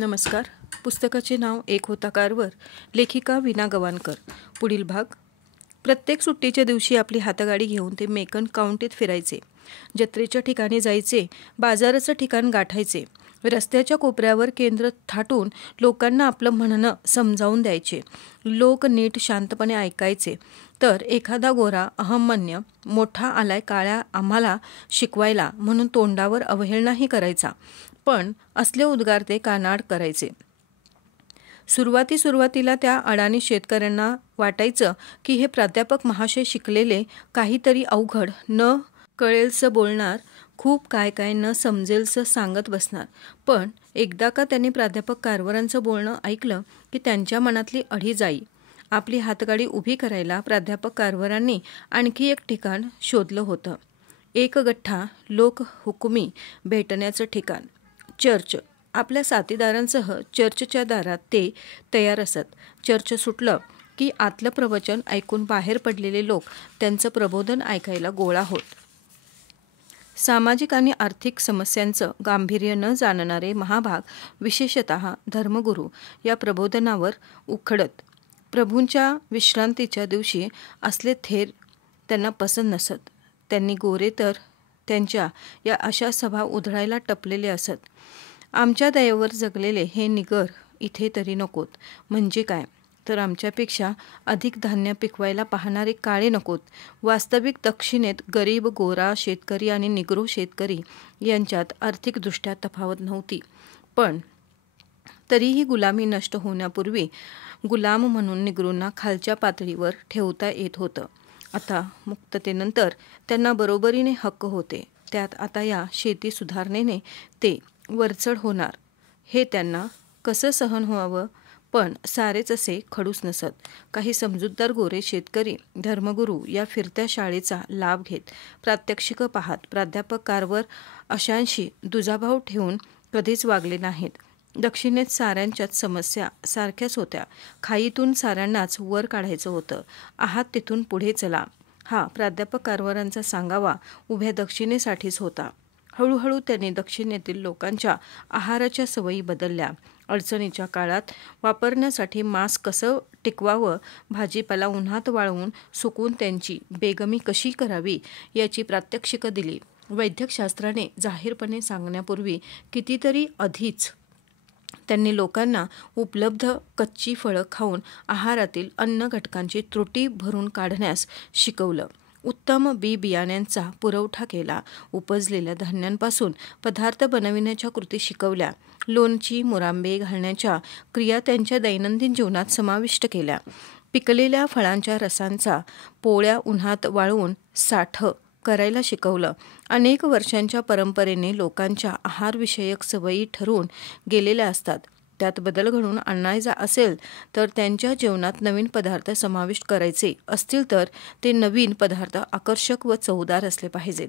नमस्कार. पुस्तकाचे नाव एक होता कारवर. लेखिका वीणा गवाणकर. पुढील भाग. प्रत्येक सुट्टीच्या दिवशी आपली हातगाडी घेऊन ते मेकन काउंटीत फिरायचे. जत्रेच्या ठिकाणी जायचे, बाजाराचं ठिकाण गाठायचे, रस्त्याच्या कोपऱ्यावर केंद्र थाटून लोकांना आपलं म्हणणं समजावून द्यायचे. लोक नीट शांतपणे ऐकायचे. तर एखादा गोरा अहमन्य मोठा आलाय काळ्या आम्हाला शिकवायला म्हणून तोंडावर अवहेलनाही करायचा, पण असले उद्गार ते कानाड करायचे. सुरुवातीला त्या अडाणी शेतकऱ्यांना वाटायचं की हे प्राध्यापक महाशय शिकलेले, काहीतरी अवघड न कळेलसं बोलणार, खूप काय काय न समजेलसं सांगत बसणार. पण एकदा का त्यांनी प्राध्यापक कारवरांचं बोलणं ऐकलं की त्यांच्या मनातली अढी जाई. आपली हातगाडी उभी करायला प्राध्यापक कारवरांनी आणखी एक ठिकाण शोधलं होतं. एक गठ्ठा लोक हुकुमी भेटण्याचं ठिकाण, चर्च. आपल्या साथीदारांसह चर्चच्या दारात ते तयार असत. चर्च सुटलं की आतलं प्रवचन ऐकून बाहेर पडलेले लोक त्यांचं प्रबोधन ऐकायला गोळा होत. सामाजिक आणि आर्थिक समस्यांचं गांभीर्य न जाणणारे महाभाग, विशेषतः धर्मगुरू, या प्रबोधनावर उखडत. प्रभूंच्या विश्रांतीच्या दिवशी असले थेर त्यांना पसंत नसत. त्यांनी गोरे तर त्यांच्या या अशा सभा उधळायला टपलेले असत. आमच्या दयेवर जगलेले हे निगर इथे तरी नकोत. म्हणजे काय, तर आमच्यापेक्षा अधिक धान्य पिकवायला पाहणारे काळे नकोत. वास्तविक दक्षिणेत गरीब गोरा शेतकरी आणि निग्रो शेतकरी यांच्यात आर्थिकदृष्ट्या तफावत नव्हती. पण तरीही गुलामी नष्ट होण्यापूर्वी गुलाम म्हणून निग्रोंना खालच्या पातळीवर ठेवता येत होतं. आता मुक्ततेनंतर त्यांना बरोबरीने हक्क होते. त्यात आता या शेती सुधारणेने ते वरचढ होणार हे त्यांना कसं सहन व्हावं. पण सारेच असे खडूस नसत. काही समजूतदार गोरे शेतकरी धर्मगुरू या फिरत्या शाळेचा लाभ घेत, प्रात्यक्षिकं पाहत प्राध्यापक कारवर अशांशी दुजाभाव ठेवून कधीच वागले नाहीत. दक्षिणेत साऱ्यांच्याच समस्या सारख्याच होत्या. खाईतून साऱ्यांनाच वर काढायचं होतं. आहात तिथून पुढे चला, हा प्राध्यापक कारवरांचा सांगावा उभ्या दक्षिणेसाठीच होता. हळूहळू त्यांनी दक्षिणेतील लोकांच्या आहाराच्या सवयी बदलल्या. अडचणीच्या काळात वापरण्यासाठी मांस कसं टिकवावं, भाजीपाला उन्हात वाळवून सुकवून त्यांची बेगमी कशी करावी याची प्रात्यक्षिकं दिली. वैद्यकशास्त्राने जाहीरपणे सांगण्यापूर्वी कितीतरी आधीच त्यांनी लोकांना उपलब्ध कच्ची फळं खाऊन आहारातील अन्न घटकांची त्रुटी भरून काढण्यास शिकवलं. उत्तम बियाण्यांचा पुरवठा केला. उपजलेल्या धान्यांपासून पदार्थ बनविण्याच्या कृती शिकवल्या. लोणची मुरांबे घालण्याच्या क्रिया त्यांच्या दैनंदिन जीवनात समाविष्ट केल्या. पिकलेल्या फळांच्या रसांचा पोळ्या उन्हात वाळवून साठ करायला शिकवलं. अनेक वर्षांच्या परंपरेने लोकांच्या आहारविषयक सवयी ठरवून गेलेल्या असतात. त्यात बदल घडवून आणायचा असेल तर त्यांच्या जेवणात नवीन पदार्थ समाविष्ट करायचे असतील तर ते नवीन पदार्थ आकर्षक व चवदार असले पाहिजेत.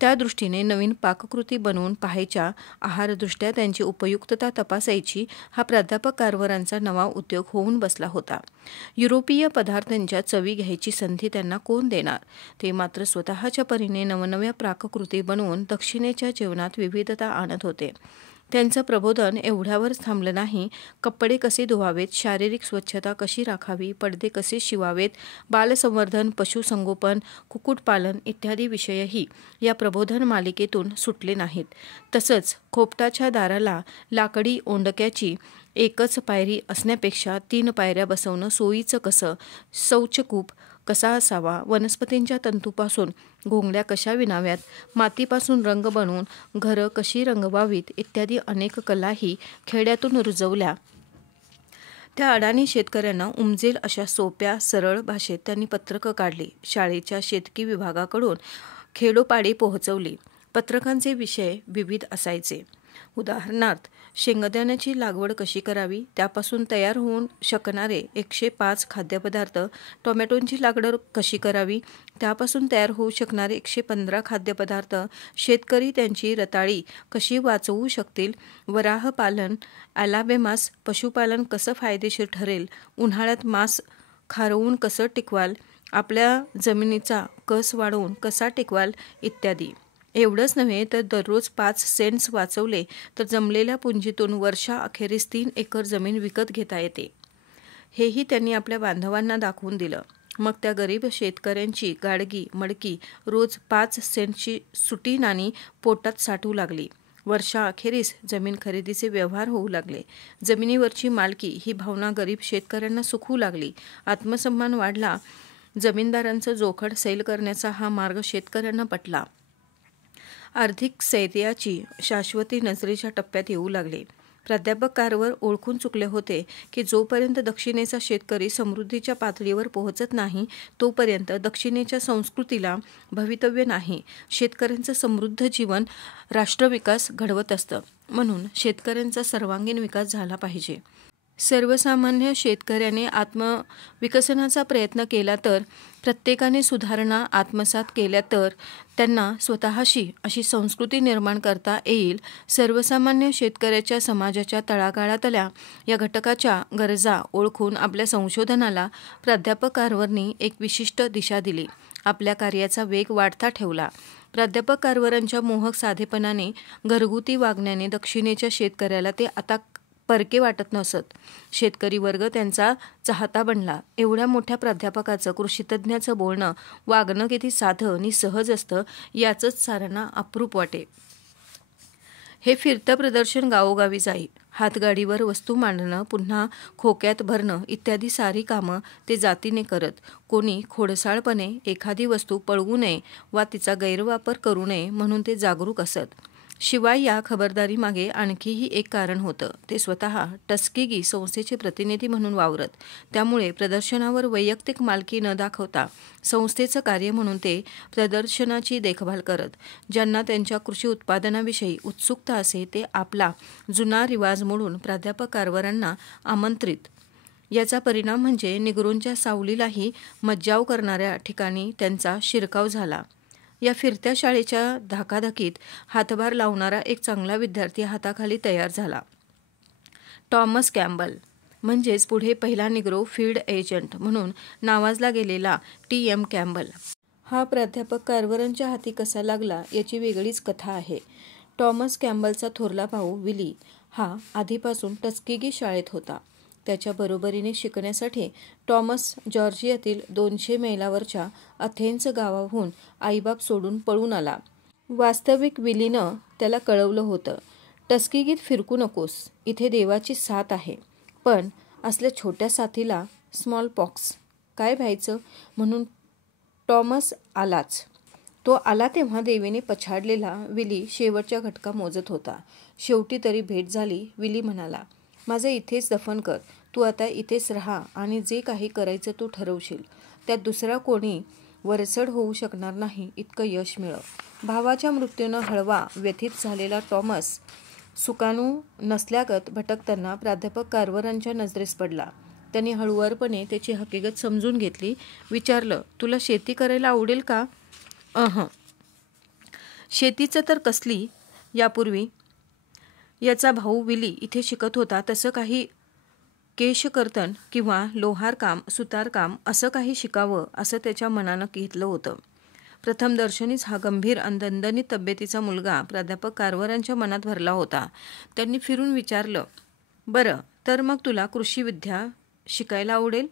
त्या दृष्टीने नवीन पाककृती बनवून पाहायच्या, आहारदृष्ट्या त्यांची उपयुक्तता तपासायची, हा प्राध्यापक कारवरांचा नवा उद्योग होऊन बसला होता. युरोपीय पदार्थांच्या चवी घ्यायची संधी त्यांना कोण देणार. ते मात्र स्वतःच्या परीने नवनव्या पाककृती बनवून दक्षिणेच्या जेवणात विविधता आणत होते. त्यांचं प्रबोधन एवढ्यावरच थांबलं नाही. कपडे कसे धुवावेत, शारीरिक स्वच्छता कशी राखावी, पडदे कसे शिवावेत, बालसंवर्धन, पशुसंगोपन, कुक्कुटपालन इत्यादी विषयही या प्रबोधन मालिकेतून सुटले नाहीत. तसंच खोपटाच्या दाराला लाकडी ओंडक्याची एकच पायरी असण्यापेक्षा 3 पायऱ्या बसवणं सोयीचं कसं, शौचकूप कसा असावा, वनस्पतींच्या तंतूपासून घोंगड्या कशा विणाव्यात, मातीपासून रंग बनवून घरं कशी रंगवावीत इत्यादी अनेक कलाही खेड्यातून रुजवल्या. त्या अडाणी शेतकऱ्यांना उमजेल अशा सोप्या सरळ भाषेत त्यांनी पत्रकं काढली. शाळेच्या शेतकी विभागाकडून खेडोपाडी पोहोचवली. पत्रकांचे विषय विविध असायचे. उदाहरणार्थ, शेंगदाण्याची लागवड कशी करावी, त्यापासून तयार होऊन शकणारे 105 खाद्यपदार्थ, टोमॅटोंची लागवड कशी करावी, त्यापासून तयार होऊ शकणारे 115 खाद्यपदार्थ, शेतकरी त्यांची रताळी कशी वाचवू शकतील, वराहपालन, ॲलाबेमास, पशुपालन कसं फायदेशीर ठरेल, उन्हाळ्यात मांस खारवून कसं टिकवाल, आपल्या जमिनीचा कस वाढवून कसा टिकवाल इत्यादी. एवढंच नव्हे तर दररोज 5 सेंट्स वाचवले तर जमलेल्या पुंजीतून वर्षाअखेरीस 3 एकर जमीन विकत घेता येते. हेही त्यांनी आपल्या बांधवांना दाखवून दिलं. मग त्या गरीब शेतकऱ्यांची गाडगी मडकी रोज 5 सेंटची सुटी नाणी पोटात साठवू लागली. वर्षाअखेरीस जमीन खरेदीचे व्यवहार होऊ लागले. जमिनीवरची मालकी ही भावना गरीब शेतकऱ्यांना सुखवू लागली. आत्मसन्मान वाढला. जमीनदारांचं जोखड सैल करण्याचा हा मार्ग शेतकऱ्यांना पटला. आर्थिक स्थैर्याची शाश्वती नजरेच्या टप्प्यात येऊ लागले. प्राध्यापक कारवर ओळखून चुकले होते की जोपर्यंत दक्षिणेचा शेतकरी समृद्धीच्या पातळीवर पोहोचत नाही तोपर्यंत दक्षिणेच्या संस्कृतीला भवितव्य नाही. शेतकऱ्यांचं समृद्ध जीवन राष्ट्रविकास घडवत असतं. म्हणून शेतकऱ्यांचा सर्वांगीण विकास झाला पाहिजे. सर्वसामान्य शेतकऱ्याने आत्मविकसनाचा प्रयत्न केला तर, प्रत्येकाने सुधारणा आत्मसात केल्या तर त्यांना स्वतःशी अशी संस्कृती निर्माण करता येईल. सर्वसामान्य शेतकऱ्याच्या समाजाच्या तळागाळातल्या या घटकाच्या गरजा ओळखून आपल्या संशोधनाला प्राध्यापक कारवरनी एक विशिष्ट दिशा दिली. आपल्या कार्याचा वेग वाढता ठेवला. प्राध्यापक कारवरांच्या मोहक साधेपणाने, घरगुती वागण्याने दक्षिणेच्या शेतकऱ्याला ते आता परके वाटत नसत. शेतकरी वर्ग त्यांचा चाहता बनला. एवढ्या मोठ्या प्राध्यापकाचं, कृषीतज्ञाचं बोलणं, वागणं किती साधं आणि सहज असतं याचंच साऱ्यांना अप्रूप वाटे. हे फिरतं प्रदर्शन गावोगावी जाई. हातगाडीवर वस्तू मांडणं, पुन्हा खोक्यात भरणं इत्यादी सारी कामं ते जातीने करत. कोणी खोडसाळपणे एखादी वस्तू पळवू नये वा तिचा गैरवापर करू नये म्हणून ते जागरूक असत. शिवाय या खबरदारीमागे आणखीही एक कारण होतं. ते स्वतः टस्केगी संस्थेचे प्रतिनिधी म्हणून वावरत. त्यामुळे प्रदर्शनावर वैयक्तिक मालकी न दाखवता संस्थेचं कार्य म्हणून ते प्रदर्शनाची देखभाल करत. ज्यांना त्यांच्या कृषी उत्पादनाविषयी उत्सुकता असे ते आपला जुना रिवाज मोडून प्राध्यापक कारवरांना आमंत्रित. याचा परिणाम म्हणजे निगरूंच्या सावलीलाही मज्जाव करणाऱ्या ठिकाणी त्यांचा शिरकाव झाला. या फिरत्या शाळेच्या धाकाधाकीत हातभार लावणारा एक चांगला विद्यार्थी हाताखाली तयार झाला. टॉमस कॅम्बल, म्हणजेच पुढे पहिला निग्रो फील्ड एजंट म्हणून नावाजला गेलेला T.M. कॅम्बल. हा प्राध्यापक कारवरांच्या हाती कसा लागला याची वेगळीच कथा आहे. टॉमस कॅम्बलचा थोरला भाऊ विली हा आधीपासून टस्केगी शाळेत होता. त्याच्या बरोबरीने शिकण्यासाठी टॉमस जॉर्जियातील 200 मैलावरच्या अथेन्स गावाहून आईबाप सोडून पळून आला. वास्तविक विलीनं त्याला कळवलं होतं, टस्केगीत फिरकू नकोस, इथे देवाची साथ आहे. पण असल्या छोट्या साथीला स्मॉल पॉक्स काय व्हायचं म्हणून टॉमस आलाच. तो आला तेव्हा देवीने पछाडलेला विली शेवटच्या घटका मोजत होता. शेवटी तरी भेट झाली. विली म्हणाला, माझं इथेच दफन कर. तू आता इथेच राहा आणि जे काही करायचं तू ठरवशील त्यात दुसरा कोणी वरचढ होऊ शकणार नाही इतकं यश मिळव. भावाच्या मृत्यूनं हळवा व्यथित झालेला टॉमस सुकाणू नसल्यागत भटकताना प्राध्यापक कारवरांच्या नजरेस पडला. त्यांनी हळुवारपणे त्याची हकीकत समजून घेतली. विचारलं, तुला शेती करायला आवडेल का? शेतीचं तर कसली. यापूर्वी याचा भाऊ विली इथे शिकत होता तसं काही केशकर्तन किंवा लोहारकाम, सुतारकाम असं काही शिकावं असं त्याच्या मनानं घेतलं होतं. प्रथम दर्शनीच हा गंभीर आणि दणदणीत तब्येतीचा मुलगा प्राध्यापक कारवरांच्या मनात भरला होता. त्यांनी फिरून विचारलं, बरं तर मग तुला कृषी विद्या शिकायला आवडेल?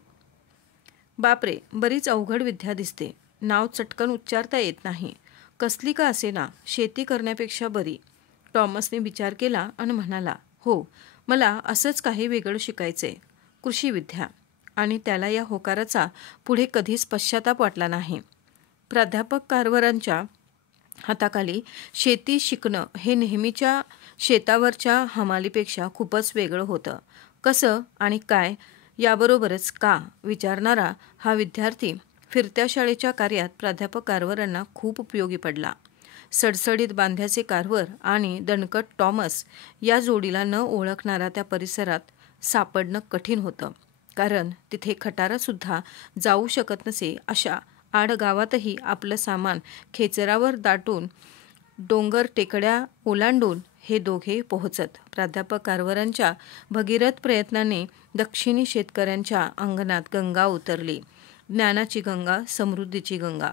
बापरे, बरीच अवघड विद्या दिसते. नाव चटकन उच्चारता येत नाही. कसली का असेना, शेती करण्यापेक्षा बरी. टॉमसने विचार केला आणि म्हणाला, हो, मला असंच काही वेगळं शिकायचंय, कृषीविद्या. आणि त्याला या होकाराचा पुढे कधीच पश्चाताप वाटला नाही. प्राध्यापक कारवरांच्या हाताखाली शेती शिकणं हे नेहमीच्या शेतावरच्या हमालीपेक्षा खूपच वेगळं होतं. कसं आणि काय याबरोबरच का विचारणारा हा विद्यार्थी फिरत्या शाळेच्या कार्यात प्राध्यापक कारवरांना खूप उपयोगी पडला. सडसडीत बांध्याचे कारवर आणि दणकट टॉमस या जोडीला न ओळखणारा त्या परिसरात सापडणं कठीण होतं. कारण तिथे खटारासुद्धा जाऊ शकत नसे. अशा आडगावातही आपलं सामान खेचरावर दाटून डोंगर टेकड्या ओलांडून हे दोघे पोहोचत. प्राध्यापक कारवरांच्या भगीरथ प्रयत्नाने दक्षिणी शेतकऱ्यांच्या अंगणात गंगा उतरली. ज्ञानाची गंगा, समृद्धीची गंगा.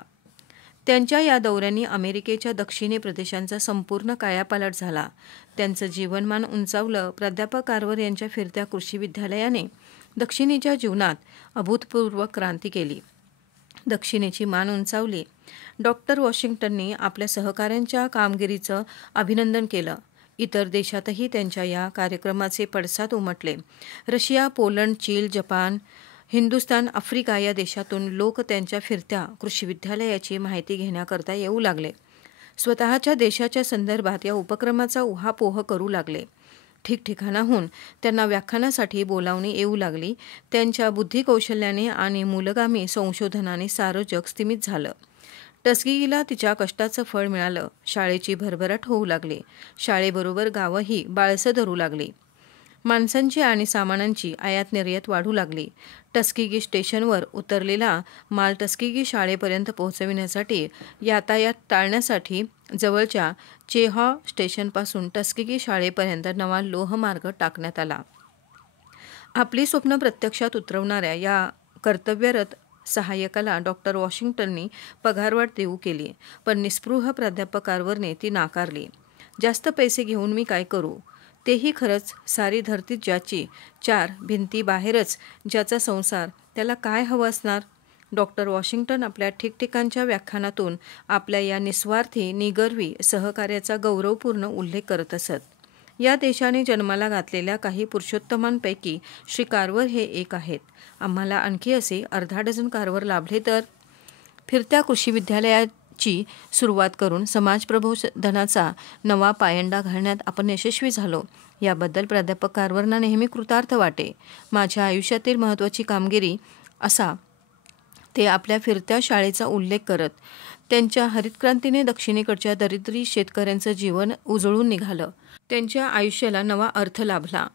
त्यांच्या या दौऱ्यांनी अमेरिकेच्या दक्षिणी प्रदेशांचा संपूर्ण कायापालट झाला. त्यांचं जीवनमान उंचावलं. प्राध्यापक कार्वर यांच्या फिरत्या कृषी विद्यालयाने दक्षिणेच्या जीवनात अभूतपूर्व क्रांती केली. दक्षिणेची मान उंचावली. डॉक्टर वॉशिंग्टननी आपल्या सहकाऱ्यांच्या कामगिरीचं अभिनंदन केलं. इतर देशातही त्यांच्या या कार्यक्रमाचे पडसाद उमटले. रशिया, पोलंड, चीन, जपान, हिंदुस्थान, आफ्रिका या देशातून लोक त्यांच्या फिरत्या कृषी विद्यालयाची माहिती घेण्याकरता येऊ लागले. स्वतःच्या देशाच्या संदर्भात या उपक्रमाचा उहापोह करू लागले. ठिकठिकाणाहून त्यांना व्याख्यानासाठी बोलावणी येऊ लागली. त्यांच्या बुद्धिकौशल्याने आणि मूलगामी संशोधनाने सारं जग स्तिमित झालं. टस्किगीला तिच्या कष्टाचं फळ मिळालं. शाळेची भरभराट होऊ लागली. शाळेबरोबर गावंही बाळसं धरू लागली. माणसांची आणि सामानांची आयात निर्यात वाढू लागली. टस्किगी स्टेशनवर उतरलेला माल टस्किगी शाळेपर्यंत पोहोचविण्यासाठी यातायात टाळण्यासाठी जवळच्या चेहॉ स्टेशनपासून टस्किगी शाळेपर्यंत नवा लोहमार्ग टाकण्यात आला. आपली स्वप्न प्रत्यक्षात उतरवणाऱ्या या कर्तव्यरत सहाय्यकाला डॉक्टर वॉशिंग्टननी पगारवाढ देऊ केली, पण निस्पृह प्राध्यापक कार्वरने ती नाकारली. जास्त पैसे घेऊन मी काय करू? तेही खरंच सारी धरती ज्याची, चार भिंतीबाहेरच ज्याचा संसार, त्याला काय हवं असणार? डॉक्टर वॉशिंग्टन आपल्या ठिकठिकाणच्या व्याख्यानातून आपल्या या निस्वार्थी निगर्वी सहकार्याचा गौरवपूर्ण उल्लेख करत असत. या देशाने जन्माला घातलेल्या काही पुरुषोत्तमांपैकी श्री कार्वर हे एक आहेत. आम्हाला आणखी असे अर्धा डझन कार्वर लाभले तर. फिरत्या कृषी विद्यालयाची सुरुवात करून समाज प्रबोधनाचा नवा पायंडा घालण्यात आपण यशस्वी झालो. याबद्दल प्राध्यापक कार्वरना नेहमी कृतार्थ वाटे. माझ्या आयुष्यातील महत्त्वाची कामगिरी असा ते आपल्या फिरत्या शाळेचा उल्लेख करत. त्यांच्या हरितक्रांतीने दक्षिणेकडच्या दरिद्री शेतकऱ्यांचं जीवन उजळून निघालं. त्यांच्या आयुष्याला नवा अर्थ लाभला.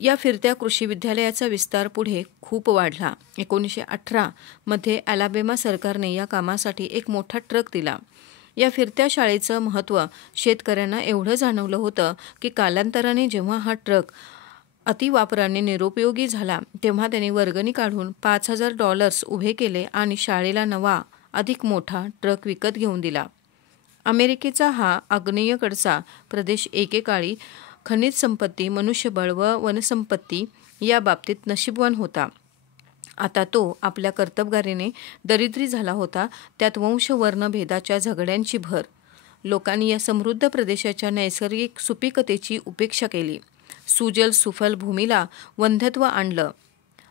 या फिरत्या कृषी विद्यालयाचा विस्तार पुढे खूप वाढला. 1918 मध्ये अलाबामा सरकारने या कामासाठी एक मोठा ट्रक दिला. या फिरत्या शाळेचं महत्त्व शेतकऱ्यांना एवढं जाणवलं होतं की कालांतराने जेव्हा हा ट्रक अतिवापराने निरुपयोगी झाला तेव्हा त्यांनी वर्गणी काढून $5,000 उभे केले आणि शाळेला नवा अधिक मोठा ट्रक विकत घेऊन दिला. अमेरिकेचा हा आग्नेयकडचा प्रदेश एकेकाळी खनिज संपत्ती, मनुष्यबळ व वनसंपत्ती या बाबतीत नशीबवान होता. आता तो आपल्या कर्तबगारीने दरिद्री झाला होता. त्यात वंश-वर्णभेदाच्या झगड्यांची भर. लोकांनी या समृद्ध प्रदेशाच्या नैसर्गिक सुपीकतेची उपेक्षा केली. सुजल सुफल भूमीला वंध्यत्व आणलं.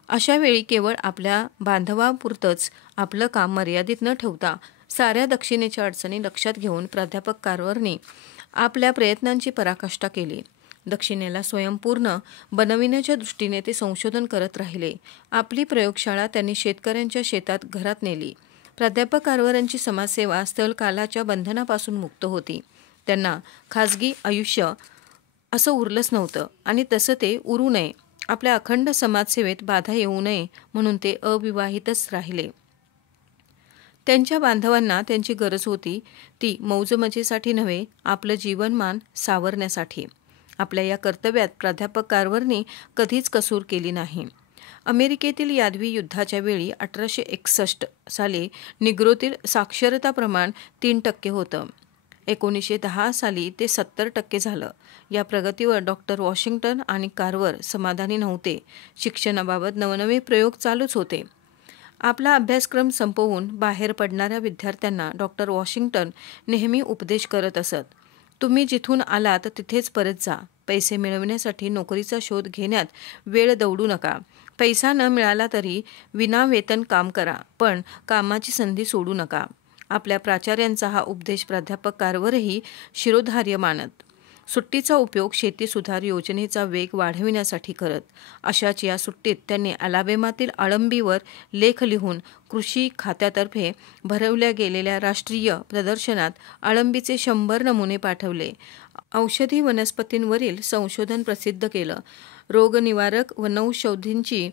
अशा वेळी केवळ आपल्या बांधवापुरतंच आपलं काम मर्यादित न ठेवता साऱ्या दक्षिणेच्या अडचणी लक्षात घेऊन प्राध्यापक कार्वरने आपल्या प्रयत्नांची पराकाष्ठा केली. दक्षिणेला स्वयंपूर्ण बनविण्याच्या दृष्टीने ते संशोधन करत राहिले. आपली प्रयोगशाळा त्यांनी शेतकऱ्यांच्या शेतात घरात नेली. प्राध्यापक कार्वरांची समाजसेवा स्थल कालाच्या बंधनापासून मुक्त होती. त्यांना खाजगी आयुष्य असं उरलंच नव्हतं आणि तसं ते उरू नये. आपल्या अखंड समाजसेवेत बाधा येऊ नये म्हणून ते अविवाहितच राहिले. त्यांच्या बांधवांना त्यांची गरज होती ती मौजमजेसाठी नव्हे, आपलं जीवनमान सावरण्यासाठी. आपल्या या कर्तव्यात प्राध्यापक कार्वरनी कधीच कसूर केली नाही. अमेरिकेतील यादवी युद्धाच्या वेळी 1861 साली निग्रोतील साक्षरता प्रमाण 3% होतं. 1910 साली ते 70% झालं. या प्रगतीवर डॉक्टर वॉशिंग्टन आणि कार्वर समाधानी नव्हते. शिक्षणाबाबत नवनवे प्रयोग चालूच होते. आपला अभ्यासक्रम संपवून बाहेर पडणाऱ्या विद्यार्थ्यांना डॉक्टर वॉशिंग्टन नेहमी उपदेश करत असत. तुम्ही जिथून आलात तिथेच परत जा. पैसे मिळवण्यासाठी नोकरीचा शोध घेण्यात वेळ दवडू नका. पैसा न मिळाला तरी विनावेतन काम करा, पण कामाची संधी सोडू नका. आपल्या प्राचार्यांचा हा उपदेश प्राध्यापक कार्वरही शिरोधार्य मानत. सुट्टीचा उपयोग शेती सुधार योजनेचा वेग वाढविण्यासाठी करत. अशाच या सुट्टीत त्यांनी अलाबामातील अळंबीवर लेख लिहून कृषी खात्यातर्फे भरवल्या गेलेल्या राष्ट्रीय प्रदर्शनात अळंबीचे 100 नमुने पाठवले. औषधी वनस्पतींवरील संशोधन प्रसिद्ध केलं. रोगनिवारक वनौषधींची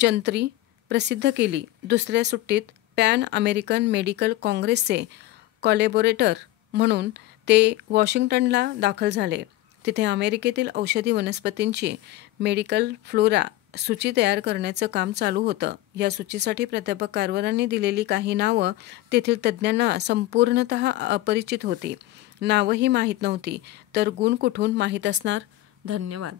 जंत्री प्रसिद्ध केली. दुसऱ्या सुट्टीत पॅन अमेरिकन मेडिकल काँग्रेसचे कॉलॅबोरेटर म्हणून ते वॉशिंग्टनला दाखल झाले. तिथे अमेरिकेतील औषधी वनस्पतींची मेडिकल फ्लोरा सूची तयार करण्याचं काम चालू होतं. या सूचीसाठी प्राध्यापक कारवारांनी दिलेली काही नावं तेथील तज्ज्ञांना संपूर्णतः अपरिचित होती. नावंही माहीत नव्हती, तर गुण कुठून माहीत असणार? धन्यवाद.